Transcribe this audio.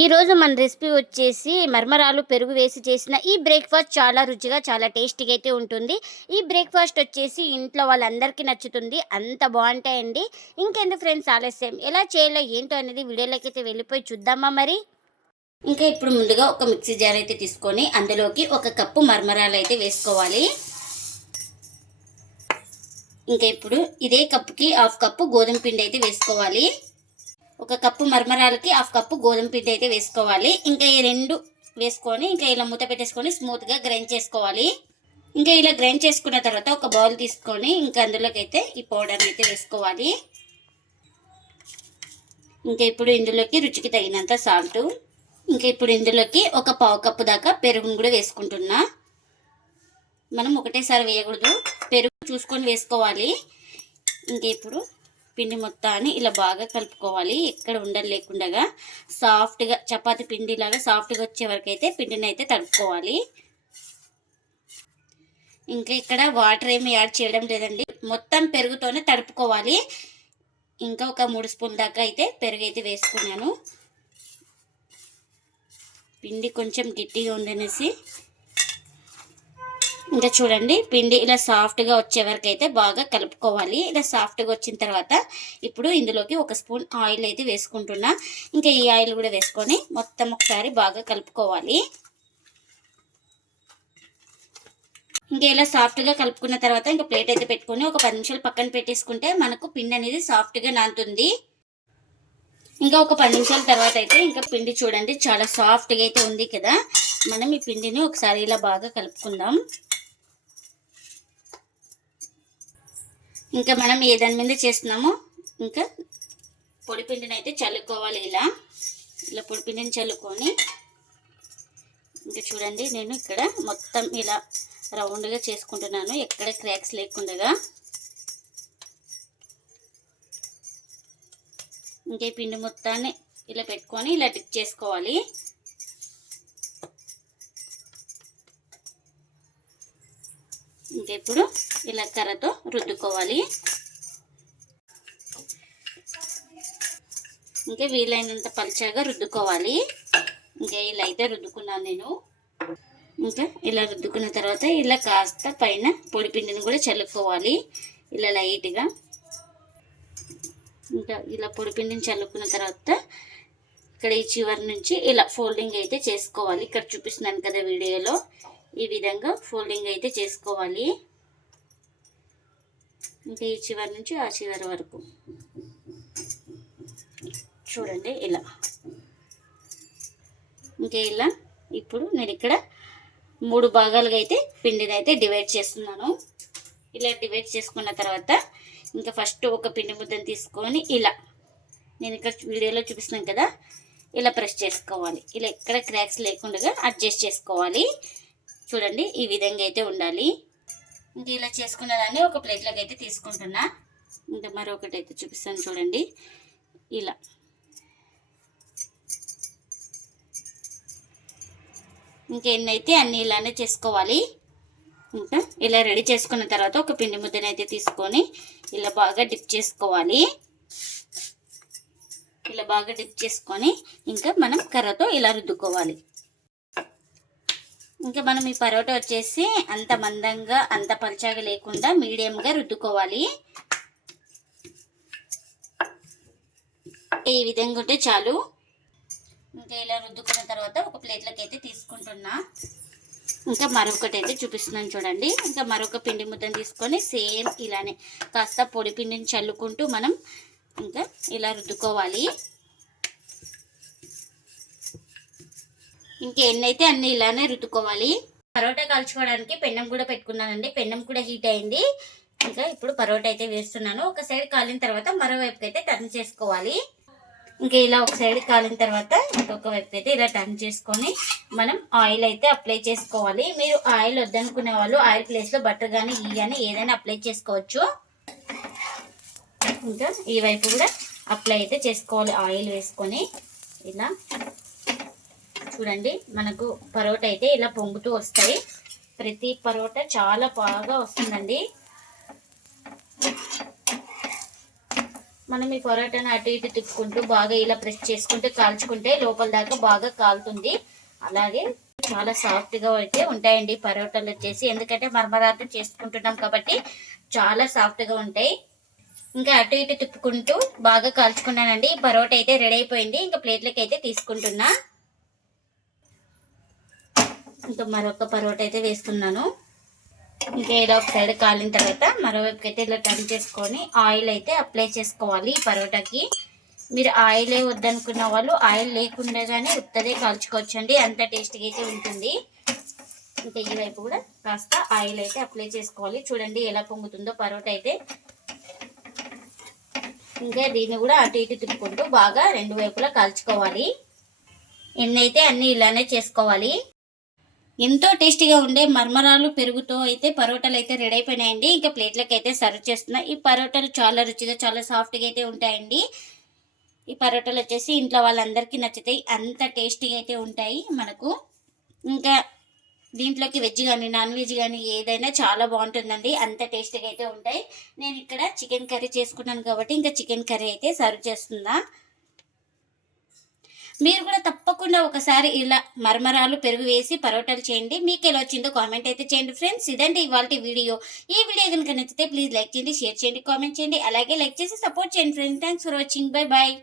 ఈరోజు మన రెసిపీ వచ్చేసి మరమరాలు పెరుగు వేసి చేసిన ఈ బ్రేక్ఫాస్ట్ చాలా రుచిగా చాలా టేస్టీగా అయితే ఉంటుంది. ఈ బ్రేక్ఫాస్ట్ వచ్చేసి ఇంట్లో వాళ్ళందరికీ నచ్చుతుంది, అంత బాగుంటాయండి. ఇంకెందుకు ఫ్రెండ్స్ ఆలస్యం, ఎలా చేయాలో ఏంటో అనేది వీడియోలోకి అయితే వెళ్ళిపోయి చూద్దామా మరి. ఇంకా ఇప్పుడు ముందుగా ఒక మిక్సీ జార్ అయితే తీసుకొని అందులోకి 1 కప్పు మరమరాలు అయితే వేసుకోవాలి. ఇంకా ఇప్పుడు ఇదే కప్పుకి 1/2 కప్పు గోధుమ పిండి అయితే వేసుకోవాలి. 1 కప్పు మరమరాలకి 1/2 కప్పు గోధుమ పిండి అయితే వేసుకోవాలి. ఇంకా ఈ 2 వేసుకొని ఇంకా ఇలా మూత పెట్టేసుకొని స్మూత్గా గ్రైండ్ చేసుకోవాలి. ఇంకా ఇలా గ్రైండ్ చేసుకున్న తర్వాత ఒక బౌల్ తీసుకొని ఇంకా అందులోకి అయితే ఈ పౌడర్ని అయితే వేసుకోవాలి. ఇంకా ఇప్పుడు ఇందులోకి రుచికి తగినంత సాల్ట్, ఇంకా ఇప్పుడు ఇందులోకి 1/4 కప్పు దాకా పెరుగును కూడా వేసుకుంటున్నా. మనం ఒకటేసారి వేయకూడదు, పెరుగు చూసుకొని వేసుకోవాలి. ఇంకా ఇప్పుడు పిండి మొత్తాన్ని ఇలా బాగా కలుపుకోవాలి, ఎక్కడ ఉండలు లేకుండా సాఫ్ట్గా చపాతీ పిండిలాగా సాఫ్ట్గా వచ్చే వరకు అయితే పిండిని అయితే తడుపుకోవాలి. ఇంకా ఇక్కడ వాటర్ ఏమి యాడ్ చేయడం లేదండి, మొత్తం పెరుగుతోనే తడుపుకోవాలి. ఇంకా ఒక 3 స్పూన్ దాకా అయితే పెరుగు అయితే వేసుకున్నాను. పిండి కొంచెం గట్టిగా ఉండనేసి ఇంకా చూడండి పిండి ఇలా సాఫ్ట్గా వచ్చే వరకు అయితే బాగా కలుపుకోవాలి. ఇలా సాఫ్ట్గా వచ్చిన తర్వాత ఇప్పుడు ఇందులోకి 1 స్పూన్ ఆయిల్ అయితే వేసుకుంటున్నా. ఇంకా ఈ ఆయిల్ కూడా వేసుకొని మొత్తం ఒకసారి బాగా కలుపుకోవాలి. ఇంకా ఇలా సాఫ్ట్గా కలుపుకున్న తర్వాత ఇంకా ప్లేట్ అయితే పెట్టుకొని ఒక 10 నిమిషాలు పక్కన పెట్టేసుకుంటే మనకు పిండి అనేది సాఫ్ట్గా నానుతుంది. ఇంకా ఒక 10 నిమిషాల తర్వాత అయితే ఇంకా పిండి చూడండి చాలా సాఫ్ట్గా అయితే ఉంది కదా. మనం ఈ పిండిని ఒకసారి ఇలా బాగా కలుపుకుందాం. ఇంకా మనం ఏ దాని మీద చేస్తున్నామో ఇంకా పొడిపిండిని అయితే చల్లుకోవాలి. ఇలా పొడిపిండిని చల్లుకొని ఇంకా చూడండి నేను ఇక్కడ మొత్తం ఇలా రౌండ్గా చేసుకుంటున్నాను, ఎక్కడ క్రాక్స్ లేకుండా. ఇంకా ఈ పిండి మొత్తాన్ని ఇలా పెట్టుకొని ఇలా డిప్ చేసుకోవాలి. ఇంకా ఇప్పుడు ఇలా కర్రతో రుద్దుకోవాలి. ఇంకా వీలైనంత పలుచగా రుద్దుకోవాలి. ఇంకా ఇలా అయితే రుద్దుకున్నాను నేను. ఇంకా ఇలా రుద్దుకున్న తర్వాత ఇలా కాస్త పైన పొడి పిండిని కూడా చల్లుకోవాలి ఇలా లైట్గా. ఇంకా ఇలా పొడి పిండిని చల్లుకున్న తర్వాత ఇక్కడ ఈ చివరి నుంచి ఇలా ఫోల్డింగ్ అయితే చేసుకోవాలి. ఇక్కడ చూపిస్తున్నాను కదా వీడియోలో, ఈ విధంగా ఫోల్డింగ్ అయితే చేసుకోవాలి. ఇంకా ఈ చివరి నుంచి ఆ చివరి వరకు చూడండి ఇలా. ఇంకా ఇలా ఇప్పుడు నేను ఇక్కడ 3 భాగాలుగా అయితే పిండిని అయితే డివైడ్ చేస్తున్నాను. ఇలా డివైడ్ చేసుకున్న తర్వాత ఇంకా ఫస్ట్ ఒక పిండి ముద్దను తీసుకొని ఇలా నేను ఇక్కడ వీడియోలో చూపిస్తున్నాను కదా ఇలా ప్రెస్ చేసుకోవాలి. ఇలా ఎక్కడ క్రాక్స్ లేకుండా అడ్జస్ట్ చేసుకోవాలి. చూడండి ఈ విధంగా అయితే ఉండాలి. ఇంకా ఇలా చేసుకున్న దాన్ని ఒక ప్లేట్లోకి అయితే తీసుకుంటున్నా. ఇంకా మరొకటి అయితే చూపిస్తాను చూడండి ఇలా. ఇంకెన్నైతే అన్ని ఇలానే చేసుకోవాలి. ఇంకా ఇలా రెడీ చేసుకున్న తర్వాత ఒక పిండి ముద్దను అయితే తీసుకొని ఇలా బాగా డిప్ చేసుకోవాలి. ఇలా బాగా డిప్ చేసుకొని ఇంకా మనం కర్రతో ఇలా రుద్దుకోవాలి. ఇంకా మనం ఈ పరోటా వచ్చేసి అంత మందంగా అంత పల్చగా లేకుండా మీడియంగా రుద్దుకోవాలి. ఈ విధంగా ఉంటే చాలు. ఇంకా ఇలా రుద్దుకున్న తర్వాత ఒక ప్లేట్లోకి అయితే తీసుకుంటున్నా. ఇంకా మరొకటి అయితే చూపిస్తున్నాను చూడండి. ఇంకా మరొక పిండి ముద్దను తీసుకొని సేమ్ ఇలానే కాస్త పొడి పిండిని చల్లుకుంటూ మనం ఇంకా ఇలా రుద్దుకోవాలి. ఇంకా ఎన్నైతే అన్ని ఇలానే రుద్దుకోవాలి. పరోటా కాల్చుకోవడానికి పెన్నం కూడా పెట్టుకున్నానండి, పెన్నం కూడా హీట్ అయింది. ఇంకా ఇప్పుడు పరోటా అయితే వేస్తున్నాను. ఒక సైడ్ కాలిన తర్వాత మరోవైపుకి అయితే టర్న్ చేసుకోవాలి. ఇంకా ఇలా ఒక సైడ్ కాలిన తర్వాత ఇంకొక వైపు అయితే ఇలా టర్న్ చేసుకొని మనం ఆయిల్ అయితే అప్లై చేసుకోవాలి. మీరు ఆయిల్ వద్దనుకునే వాళ్ళు ఆయిల్ ప్లేస్లో బటర్ కానీ గీ కానీ ఏదైనా అప్లై చేసుకోవచ్చు. ఇంకా ఈ వైపు కూడా అప్లై అయితే చేసుకోవాలి ఆయిల్ వేసుకొని. ఇలా చూడండి మనకు పరోటా అయితే ఇలా పొంగుతూ వస్తాయి. ప్రతి పరోటా చాలా బాగా వస్తుందండి. మనం ఈ పరోటాను అటు ఇటు తిప్పుకుంటూ బాగా ఇలా ప్రెస్ చేసుకుంటూ కాల్చుకుంటే లోపల దాకా బాగా కాలుతుంది. అలాగే చాలా సాఫ్ట్గా అయితే ఉంటాయండి పరోటాలు వచ్చేసి, ఎందుకంటే మరమరాలు చేసుకుంటున్నాం కాబట్టి చాలా సాఫ్ట్గా ఉంటాయి. ఇంకా అటు ఇటు తిప్పుకుంటూ బాగా కాల్చుకున్నానండి. ఈ పరోటా అయితే రెడీ అయిపోయింది. ఇంకా ప్లేట్లకి అయితే తీసుకుంటున్నా. ఇంకా మరొక పరోటా అయితే వేస్తున్నాను. ఇంకా ఏదో ఒక సైడ్ కాలిన తర్వాత మరోవైపుకి అయితే ఇలా టర్న్ చేసుకొని ఆయిల్ అయితే అప్లై చేసుకోవాలి ఈ పరోటాకి. మీరు ఆయిలే వద్దనుకున్న వాళ్ళు ఆయిల్ లేకుండా కానీ ఉత్తదే కాల్చుకోవచ్చండి, అంత టేస్ట్గా అయితే ఉంటుంది. ఇంకా ఈ వైపు కూడా కాస్త ఆయిల్ అయితే అప్లై చేసుకోవాలి. చూడండి ఎలా పొంగుతుందో పరోటా అయితే. ఇంకా దీన్ని కూడా అటు ఇటు తిప్పుకుంటూ బాగా రెండు వైపులా కాల్చుకోవాలి. ఎన్నైతే అన్ని ఇలానే చేసుకోవాలి. ఎంతో టేస్టీగా ఉండే మర్మరాలు పెరుగుతో అయితే పరోటాలు అయితే రెడీ అయిపోయినాయండి. ఇంకా ప్లేట్లకి అయితే సర్వ్ చేస్తున్నా. ఈ పరోటాలు చాలా రుచిగా చాలా సాఫ్ట్గా అయితే ఉంటాయండి. ఈ పరోటాలు వచ్చేసి ఇంట్లో వాళ్ళందరికీ నచ్చుతాయి, అంత టేస్టీగా అయితే ఉంటాయి మనకు. ఇంకా దీంట్లోకి వెజ్ కానీ నాన్ వెజ్ కానీ ఏదైనా చాలా బాగుంటుందండి, అంత టేస్టీగా అయితే ఉంటాయి. నేను ఇక్కడ చికెన్ కర్రీ చేసుకున్నాను కాబట్టి ఇంకా చికెన్ కర్రీ అయితే సర్వ్ చేస్తున్నా. మీరు కూడా తప్పకుండా ఒకసారి ఇలా మరమరాలు పెరుగు వేసి పరోటాలు చేయండి. మీకు ఎలా వచ్చిందో కామెంట్ అయితే చేయండి ఫ్రెండ్స్. ఇదండి ఇవాళ వీడియో. ఈ వీడియో కనుక నచ్చితే ప్లీజ్ లైక్ చేయండి, షేర్ చేయండి, కామెంట్ చేయండి. అలాగే లైక్ చేసి సపోర్ట్ చేయండి friends. Thanks for watching. Bye bye.